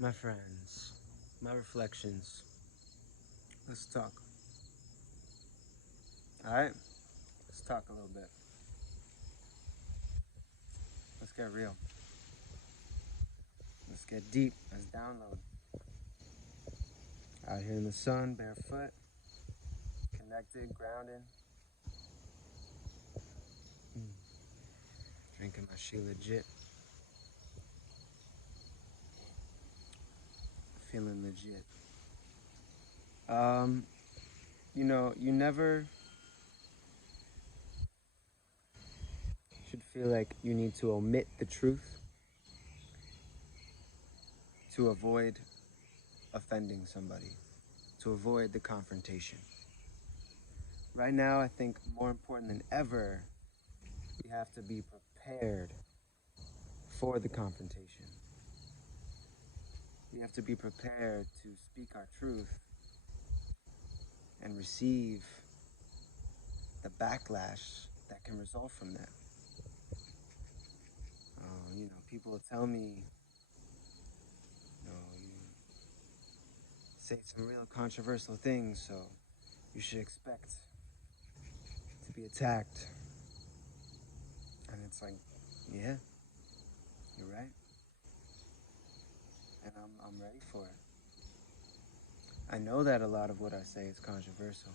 My friends, my reflections. Let's talk. Alright? Let's talk a little bit. Let's get real. Let's get deep. Let's download. Out here in the sun, barefoot, connected, grounded. Drinking my She Legit. Feeling legit. You never should feel like you need to omit the truth to avoid offending somebody, to avoid the confrontation. Right now, I think more important than ever, we have to be prepared for the confrontation. We have to be prepared to speak our truth and receive the backlash that can result from that. People will tell me, you say some real controversial things, so you should expect to be attacked. And it's like, yeah, you're right. And I'm ready for it. I know that a lot of what I say is controversial.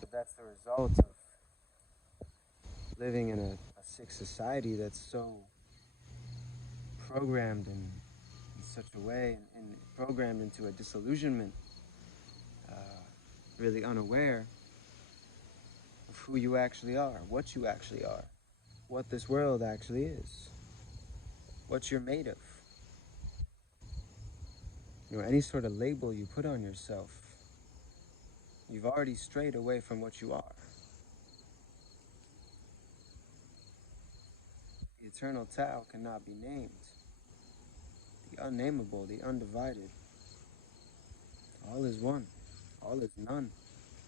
But that's the result of living in a sick society that's so programmed in such a way and programmed into a disillusionment, really unaware of who you actually are, what you actually are, what this world actually is, what you're made of. Any sort of label you put on yourself, you've already strayed away from what you are. The eternal Tao cannot be named. The unnameable, the undivided. All is one. All is none.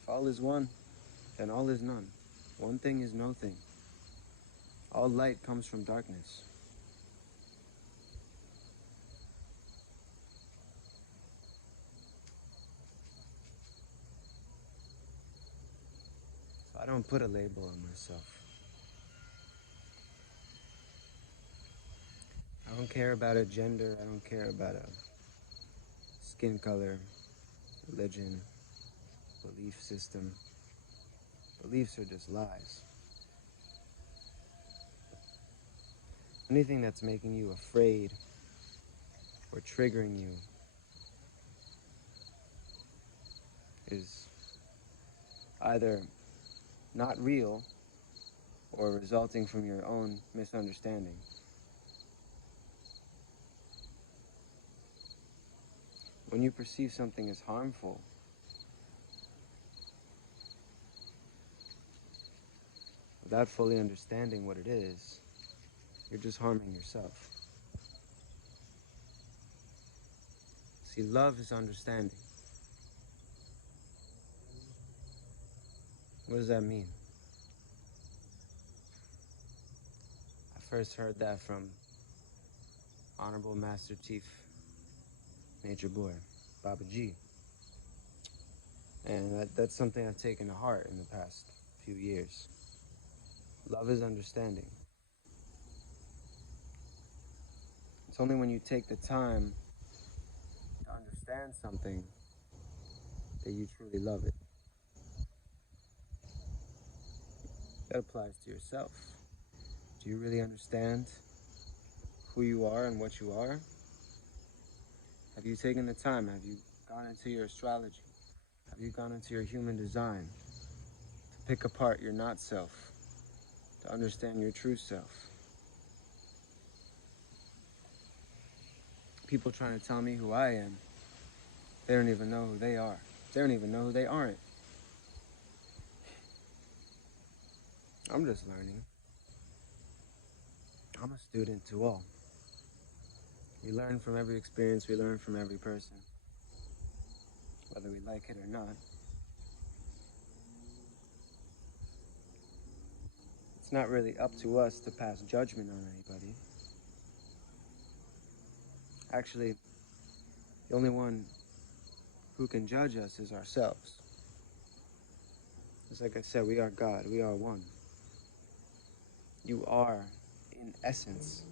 If all is one, then all is none. One thing is no thing. All light comes from darkness. So I don't put a label on myself. I don't care about a gender. I don't care about a skin color, religion, belief system. Beliefs are just lies. Anything that's making you afraid or triggering you is either not real or resulting from your own misunderstanding. When you perceive something as harmful, without fully understanding what it is, you're just harming yourself. See, love is understanding. What does that mean? I first heard that from Honorable Master Chief Nature Boy, Baba G. And that's something I've taken to heart in the past few years. Love is understanding. It's only when you take the time to understand something that you truly love it. That applies to yourself. Do you really understand who you are and what you are? Have you taken the time? Have you gone into your astrology? Have you gone into your human design to pick apart your not self, to understand your true self? People trying to tell me who I am, they don't even know who they are. They don't even know who they aren't. I'm just learning. I'm a student to all. We learn from every experience, we learn from every person, whether we like it or not. It's not really up to us to pass judgment on anybody. Actually, the only one who can judge us is ourselves. Just like I said, we are God, we are one. You are, in essence,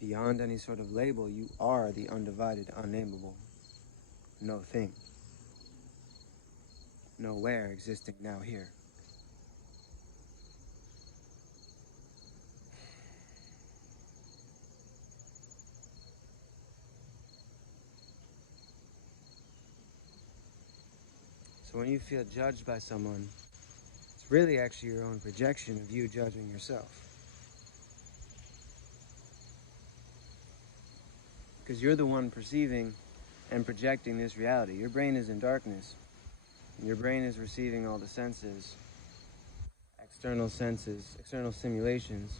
beyond any sort of label, you are the undivided, unnameable, no thing, nowhere existing now here. So when you feel judged by someone, it's really actually your own projection of you judging yourself. Because you're the one perceiving and projecting this reality. Your brain is in darkness. And your brain is receiving all the senses, external stimulations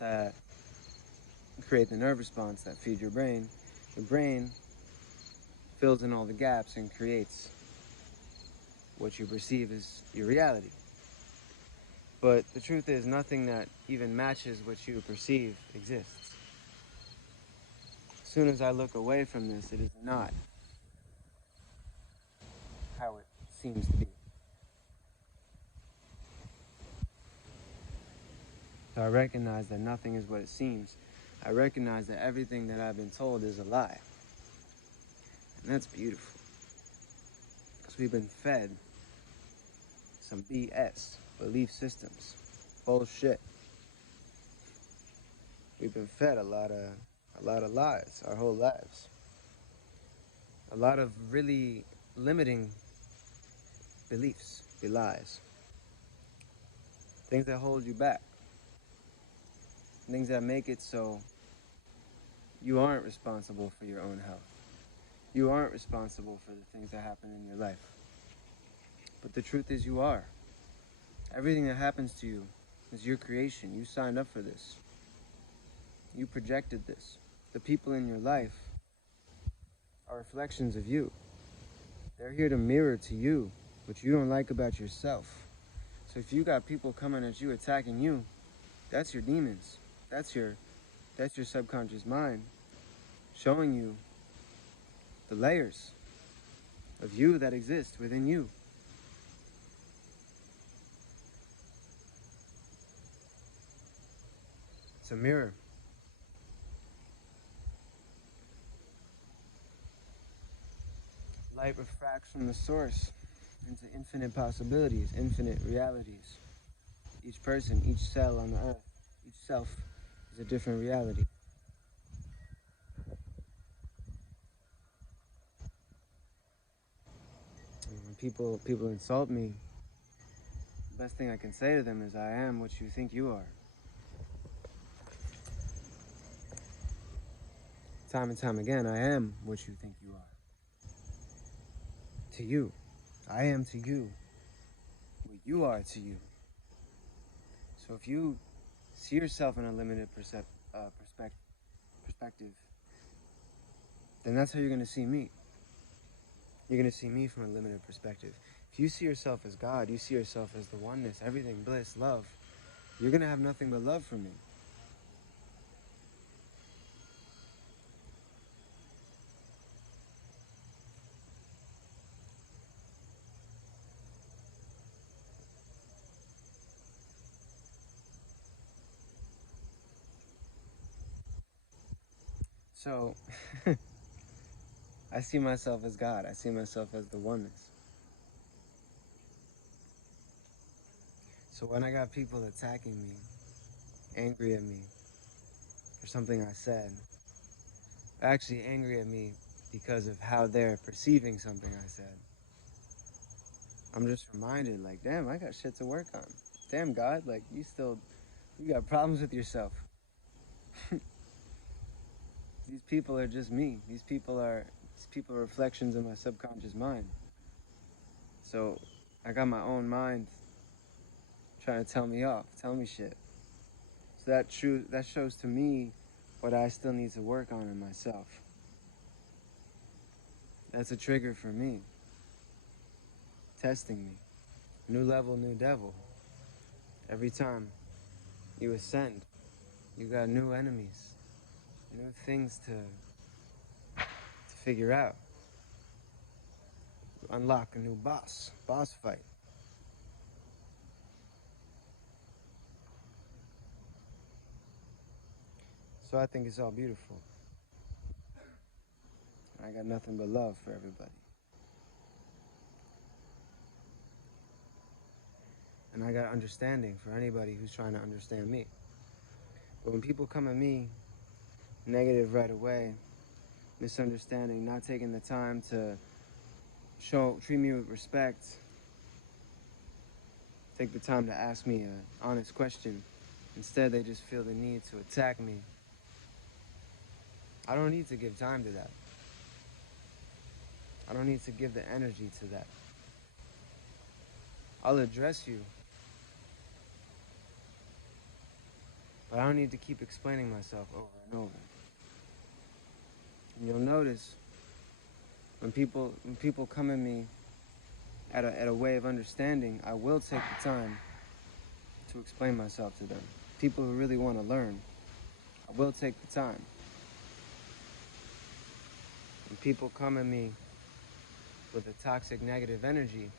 that create the nerve response that feed your brain. Your brain fills in all the gaps and creates what you perceive as your reality. But the truth is, nothing that even matches what you perceive exists. As soon as I look away from this, it is not how it seems to be. So I recognize that nothing is what it seems. I recognize that everything that I've been told is a lie. And that's beautiful. Because we've been fed some BS, belief systems, bullshit. We've been fed a lot of lies our whole lives. A lot of really limiting beliefs, lies. Things that hold you back. Things that make it so you aren't responsible for your own health. You aren't responsible for the things that happen in your life. But the truth is you are. Everything that happens to you is your creation. You signed up for this. You projected this. The people in your life are reflections of you. They're here to mirror to you what you don't like about yourself. So if you got people coming at you, attacking you, that's your demons. That's your subconscious mind showing you the layers of you that exist within you. It's a mirror. Light refracts from the source into infinite possibilities, infinite realities. Each person, each cell on the earth, each self is a different reality. And when people insult me, the best thing I can say to them is, I am what you think you are. Time and time again, I am what you think you are. To you. I am to you what you are to you. So if you see yourself in a limited perspective, then that's how you're going to see me. You're going to see me from a limited perspective. If you see yourself as God, you see yourself as the oneness, everything, bliss, love, you're going to have nothing but love for me. So, I see myself as God. I see myself as the oneness. So when I got people attacking me, angry at me for something I said, actually angry at me because of how they're perceiving something I said, I'm just reminded, like, damn, I got shit to work on. Damn, God, like, you got problems with yourself. These people are just me. These people are reflections of my subconscious mind. So I got my own mind trying to tell me off, tell me shit. So that shows to me what I still need to work on in myself. That's a trigger for me testing me. New level, new devil. Every time you ascend, you got new enemies, new things to figure out. You unlock a new boss fight. So I think it's all beautiful. I got nothing but love for everybody. And I got understanding for anybody who's trying to understand me. But when people come at me negative right away, misunderstanding, not taking the time to treat me with respect, take the time to ask me an honest question, instead they just feel the need to attack me. I don't need to give time to that. I don't need to give the energy to that. I'll address you, but I don't need to keep explaining myself over and over. And you'll notice when people come at me at a way of understanding, I will take the time to explain myself to them. People who really want to learn, I will take the time. When people come at me with a toxic negative energy,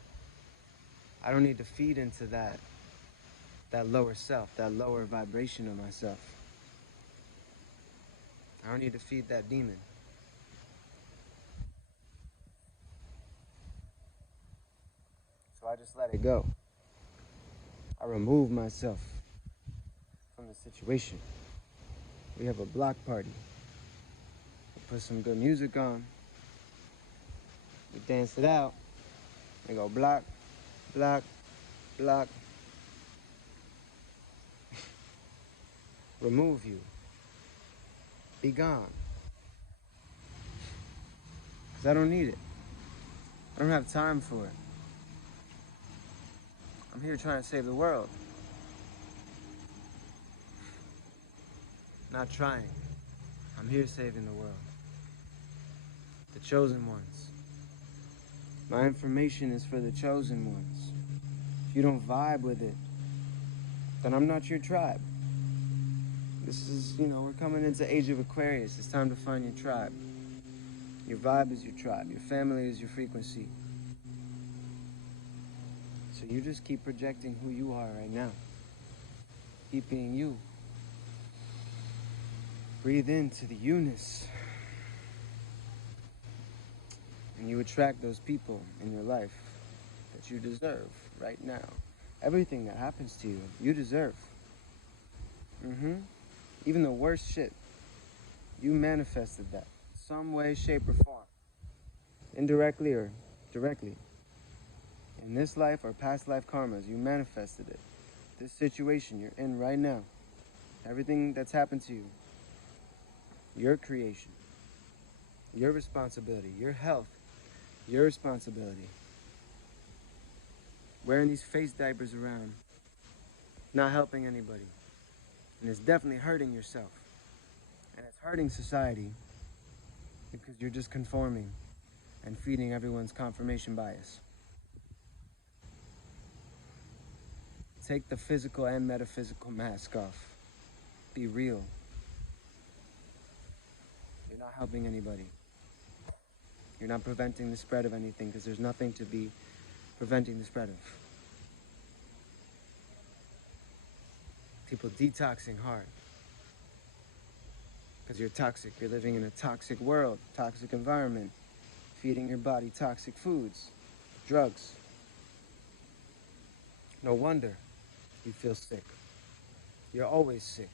I don't need to feed into that lower self, that lower vibration of myself. I don't need to feed that demon. So I just let it go. I remove myself from the situation. We have a block party. We put some good music on. We dance it out. We go block, block, block. Remove you. Be gone. Because I don't need it. I don't have time for it. I'm here trying to save the world. Not trying. I'm here saving the world. The chosen ones. My information is for the chosen ones. If you don't vibe with it, then I'm not your tribe. This is, we're coming into Age of Aquarius. It's time to find your tribe. Your vibe is your tribe. Your family is your frequency. So you just keep projecting who you are right now. Keep being you. Breathe into the you-ness. And you attract those people in your life that you deserve right now. Everything that happens to you, you deserve. Even the worst shit, you manifested that. Some way, shape, or form. Indirectly or directly. In this life or past life karmas, you manifested it. This situation you're in right now, everything that's happened to you, your creation, your responsibility, your health, your responsibility. Wearing these face diapers around, not helping anybody. And it's definitely hurting yourself. And it's hurting society because you're just conforming and feeding everyone's confirmation bias. Take the physical and metaphysical mask off. Be real. You're not helping anybody. You're not preventing the spread of anything because there's nothing to be preventing the spread of. People detoxing hard because you're toxic. You're living in a toxic world, toxic environment, feeding your body toxic foods, drugs. No wonder you feel sick. You're always sick.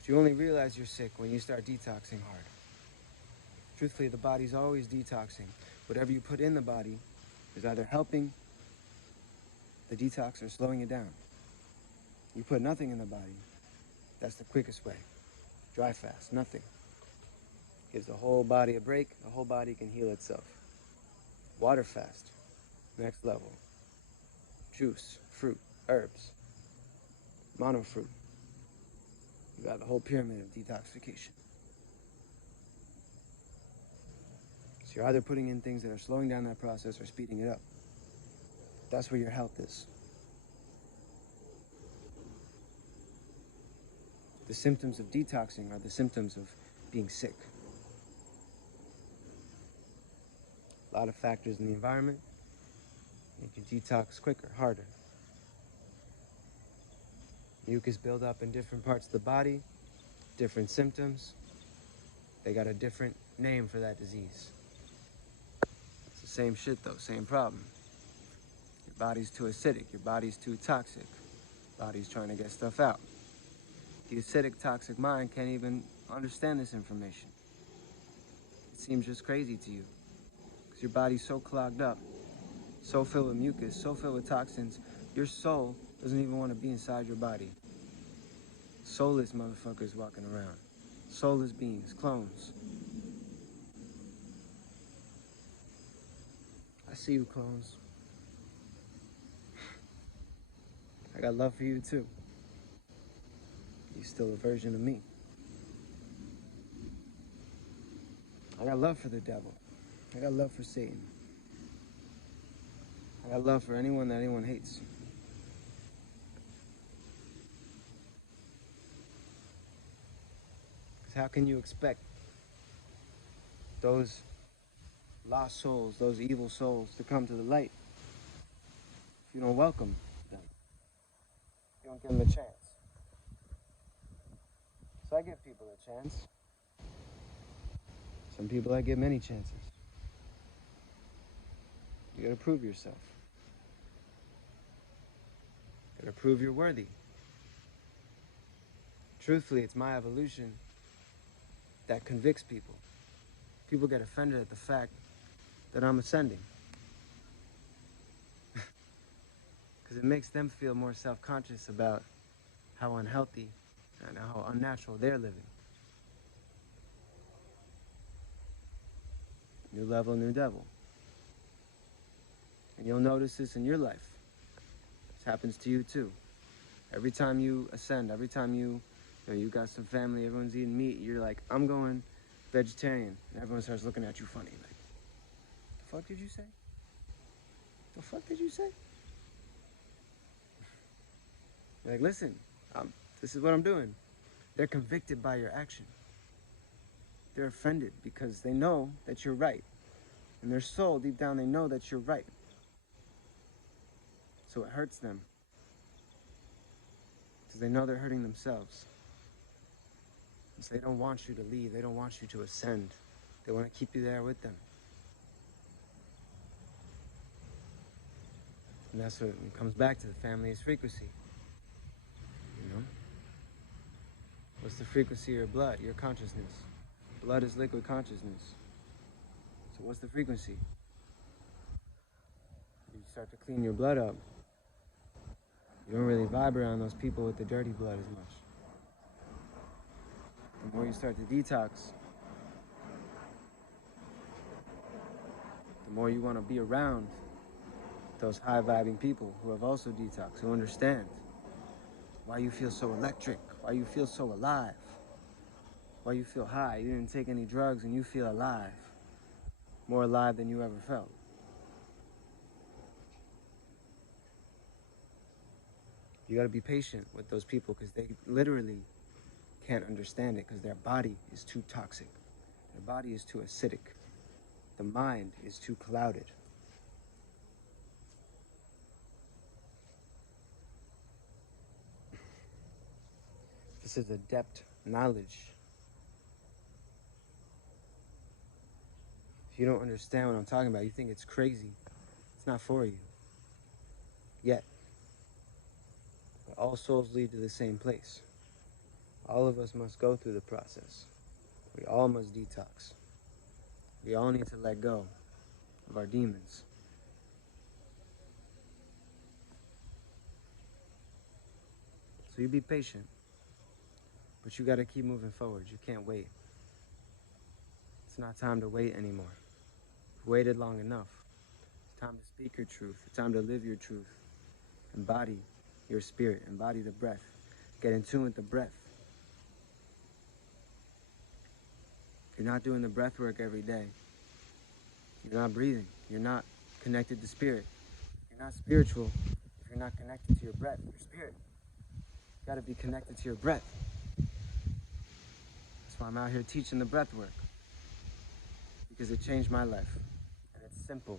But you only realize you're sick when you start detoxing hard. Truthfully, the body's always detoxing. Whatever you put in the body is either helping the detox or slowing it down. You put nothing in the body, that's the quickest way. Dry fast, nothing. Gives the whole body a break, the whole body can heal itself. Water fast, next level. Juice, fruit, herbs, mono fruit. You got the whole pyramid of detoxification. So you're either putting in things that are slowing down that process or speeding it up. That's where your health is. The symptoms of detoxing are the symptoms of being sick. A lot of factors in the environment make you detox quicker, harder. Mucus build up in different parts of the body, different symptoms. They got a different name for that disease. It's the same shit though, same problem. Your body's too acidic, your body's too toxic. Body's trying to get stuff out. The acidic, toxic mind can't even understand this information. It seems just crazy to you because your body's so clogged up, so filled with mucus, so filled with toxins, your soul doesn't even want to be inside your body. Soulless motherfuckers walking around. Soulless beings, clones. I see you, clones. I got love for you too. You're still a version of me. I got love for the devil. I got love for Satan. I got love for anyone that anyone hates. Because how can you expect those lost souls, those evil souls, to come to the light if you don't welcome them? You don't give them a chance. So I give people a chance. Some people I give many chances. You gotta prove yourself. You gotta prove you're worthy. Truthfully, it's my evolution that convicts people. People get offended at the fact that I'm ascending. Because it makes them feel more self-conscious about how unhealthy and how unnatural they're living. New level, new devil. And you'll notice this in your life. This happens to you too. Every time you ascend, every time you got some family, everyone's eating meat, you're like, I'm going vegetarian. And everyone starts looking at you funny, like, the fuck did you say? The fuck did you say? You're like, listen, this is what I'm doing. They're convicted by your action. They're offended because they know that you're right. In their soul, deep down, they know that you're right. So it hurts them. Because they know they're hurting themselves. And so they don't want you to leave. They don't want you to ascend. They want to keep you there with them. And that's what it comes back to, the family's frequency. You know? What's the frequency of your blood, your consciousness? Blood is liquid consciousness. So what's the frequency? You start to clean your blood up. You don't really vibe around those people with the dirty blood as much. The more you start to detox, the more you want to be around those high-vibing people who have also detoxed, who understand why you feel so electric, why you feel so alive, why you feel high. You didn't take any drugs and you feel alive, more alive than you ever felt. You got to be patient with those people because they literally can't understand it because their body is too toxic. Their body is too acidic. The mind is too clouded. This is adept knowledge. If you don't understand what I'm talking about, you think it's crazy. It's not for you. Yet. But all souls lead to the same place. All of us must go through the process. We all must detox. We all need to let go of our demons. So you be patient, but you gotta keep moving forward. You can't wait. It's not time to wait anymore. You've waited long enough. It's time to speak your truth. It's time to live your truth. Embody your spirit. Embody the breath. Get in tune with the breath. You're not doing the breath work every day. You're not breathing. You're not connected to spirit. You're not spiritual if you're not connected to your breath, your spirit. You gotta be connected to your breath. That's why I'm out here teaching the breath work. Because it changed my life. And it's simple.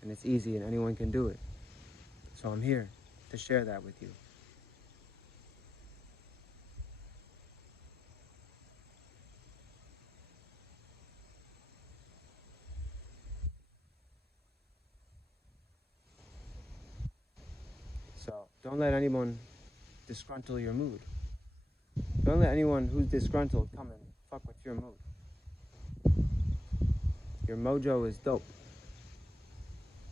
And it's easy and anyone can do it. So I'm here to share that with you. So don't let anyone disgruntle your mood. Don't let anyone who's disgruntled come and fuck with your mood. Your mojo is dope.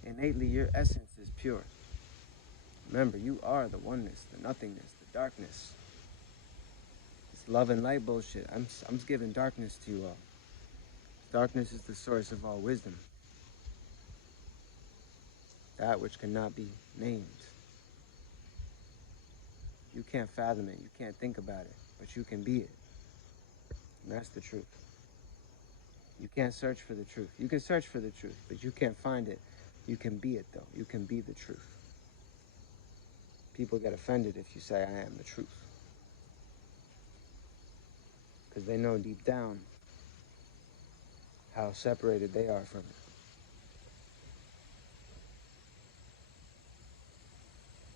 Innately, your essence is pure. Remember, you are the oneness, the nothingness, the darkness. It's love and light bullshit. I'm giving darkness to you all. Darkness is the source of all wisdom. That which cannot be named. You can't fathom it, you can't think about it, but you can be it. And that's the truth. You can't search for the truth. You can search for the truth, but you can't find it. You can be it, though. You can be the truth. People get offended if you say, I am the truth. Because they know deep down how separated they are from it.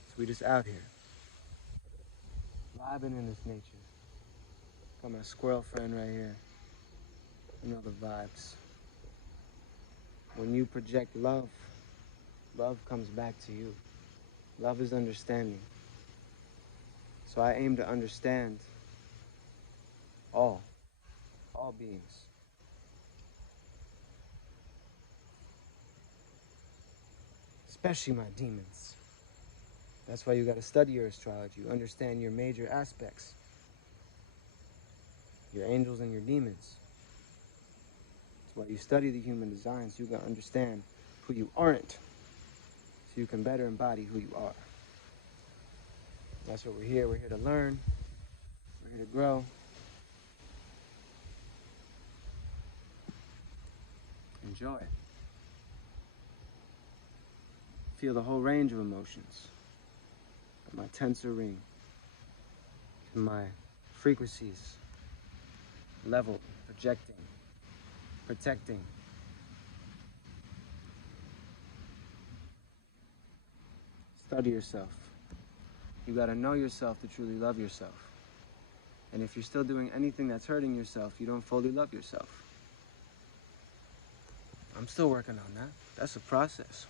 So we just out here, vibing in this nature. Got my squirrel friend right here. You know the vibes. When you project love, love comes back to you. Love is understanding. So I aim to understand all beings. Especially my demons. That's why you gotta study your astrology. You understand your major aspects. Your angels and your demons. That's why you study the human design, so you gotta understand who you aren't. So you can better embody who you are. That's what we're here. We're here to learn. We're here to grow. Enjoy. Feel the whole range of emotions. My tensor ring. My frequencies. Level. Projecting. Protecting. Study yourself. You gotta know yourself to truly love yourself. And if you're still doing anything that's hurting yourself, you don't fully love yourself. I'm still working on that. That's a process.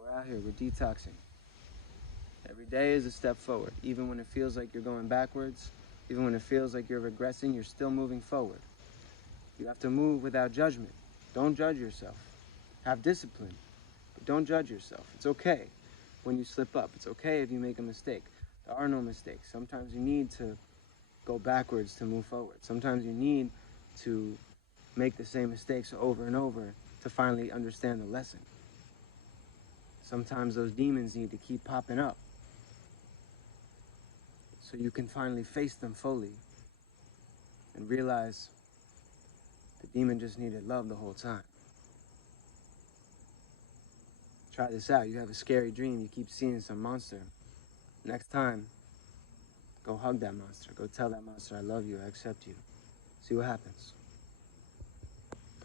We're out here, we're detoxing. Every day is a step forward. Even when it feels like you're going backwards, even when it feels like you're regressing, you're still moving forward. You have to move without judgment. Don't judge yourself. Have discipline, but don't judge yourself. It's okay when you slip up. It's okay if you make a mistake. There are no mistakes. Sometimes you need to go backwards to move forward. Sometimes you need to make the same mistakes over and over to finally understand the lesson. Sometimes those demons need to keep popping up so you can finally face them fully and realize the demon just needed love the whole time. Try this out. You have a scary dream. You keep seeing some monster. Next time, go hug that monster. Go tell that monster, I love you, I accept you. See what happens.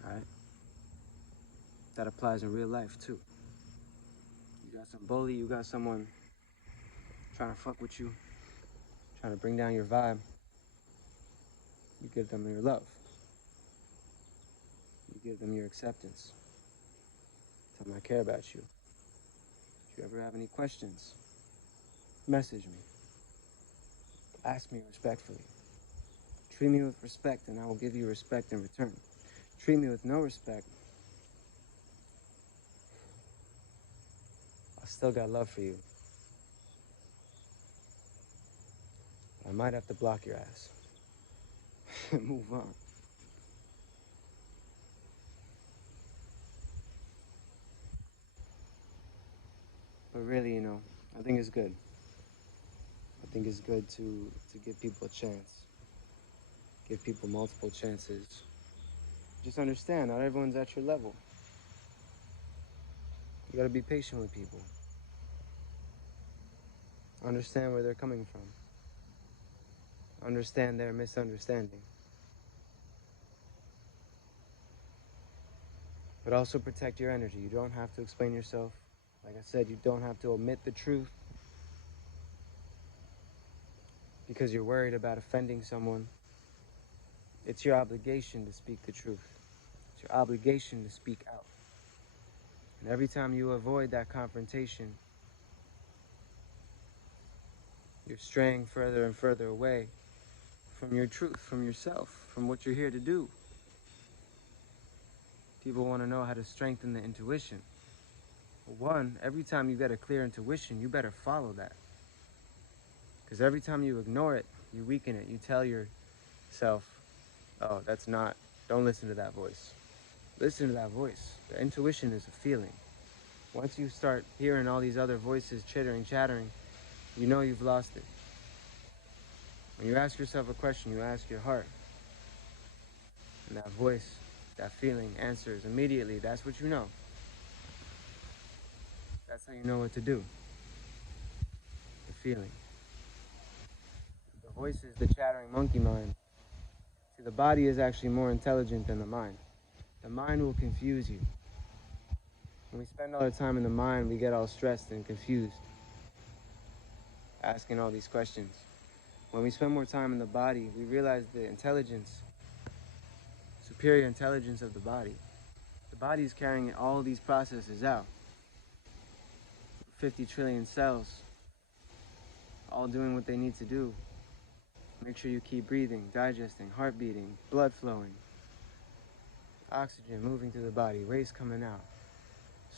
All right? That applies in real life, too. You got some bully, you got someone trying to fuck with you, trying to bring down your vibe. You give them your love. You give them your acceptance. Tell them I care about you. If you ever have any questions, message me. Ask me respectfully. Treat me with respect and I will give you respect in return. Treat me with no respect, I still got love for you. I might have to block your ass. Move on. But really, I think it's good. I think it's good to give people a chance. Give people multiple chances. Just understand, not everyone's at your level. You gotta be patient with people. Understand where they're coming from. Understand their misunderstanding. But also protect your energy. You don't have to explain yourself. Like I said, you don't have to omit the truth because you're worried about offending someone. It's your obligation to speak the truth. It's your obligation to speak out. And every time you avoid that confrontation, you're straying further and further away from your truth, from yourself, from what you're here to do. People want to know how to strengthen the intuition. One, every time you get a clear intuition, you better follow that. Because every time you ignore it, you weaken it. You tell yourself, oh, don't listen to that voice. Listen to that voice. The intuition is a feeling. Once you start hearing all these other voices chittering, chattering, you know you've lost it. When you ask yourself a question, you ask your heart. And that voice, that feeling answers immediately. That's what you know. That's how you know what to do. The feeling. The voice is the chattering monkey mind. See, the body is actually more intelligent than the mind. The mind will confuse you. When we spend all our time in the mind, we get all stressed and confused, asking all these questions. When we spend more time in the body, we realize the intelligence, superior intelligence of the body. The body is carrying all these processes out. 50 trillion cells, all doing what they need to do. Make sure you keep breathing, digesting, heart beating, blood flowing, oxygen moving through the body, waste coming out.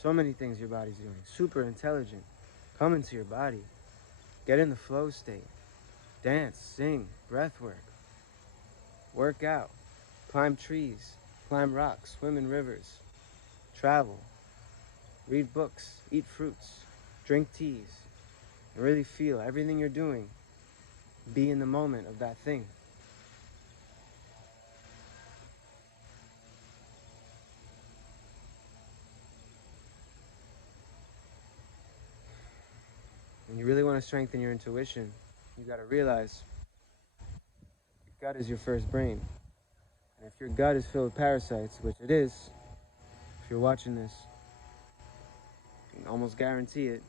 So many things your body's doing. Super intelligent. Come into your body. Get in the flow state. Dance, sing, breathwork. Work out. Climb trees. Climb rocks. Swim in rivers. Travel. Read books. Eat fruits. Drink teas. And really feel everything you're doing. Be in the moment of that thing. When you really want to strengthen your intuition, you got to realize your gut is your first brain. And if your gut is filled with parasites, which it is, if you're watching this, you can almost guarantee it.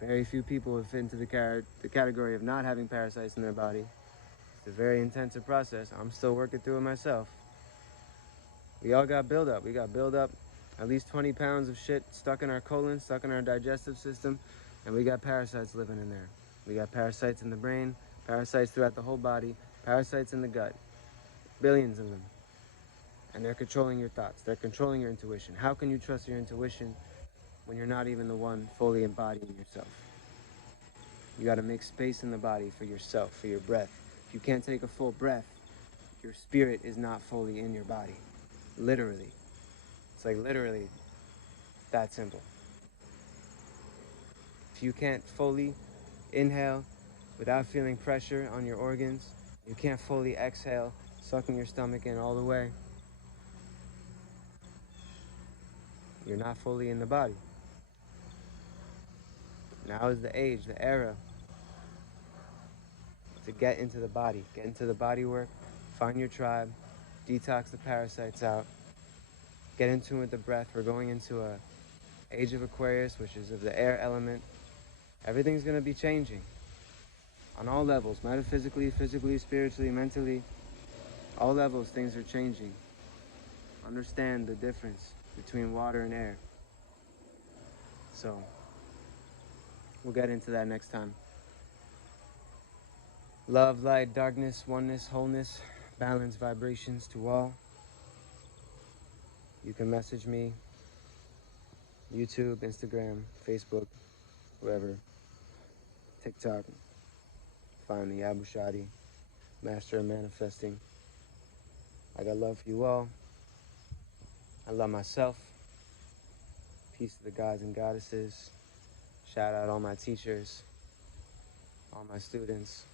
Very few people have fit into the category of not having parasites in their body. It's a very intensive process. I'm still working through it myself. We all got buildup. We got buildup, at least 20 pounds of shit stuck in our colon, stuck in our digestive system, and we got parasites living in there. We got parasites in the brain, parasites throughout the whole body, parasites in the gut. Billions of them. And they're controlling your thoughts. They're controlling your intuition. How can you trust your intuition when you're not even the one fully embodying yourself? You got to make space in the body for yourself, for your breath. If you can't take a full breath, your spirit is not fully in your body. Literally. It's like literally that simple. If you can't fully inhale without feeling pressure on your organs, you can't fully exhale, sucking your stomach in all the way, you're not fully in the body. Now is the age, the era to get into the body. Get into the body work, find your tribe, detox the parasites out, get in tune with the breath. We're going into a age of Aquarius, which is of the air element. Everything's going to be changing on all levels, metaphysically, physically, spiritually, mentally. All levels, things are changing. Understand the difference between water and air. So, we'll get into that next time. Love, light, darkness, oneness, wholeness, balance, vibrations to all. You can message me, YouTube, Instagram, Facebook, wherever, TikTok. Find me, Abushady, Master of Manifesting. I got love for you all. I love myself. Peace to the gods and goddesses. Shout out all my teachers, all my students.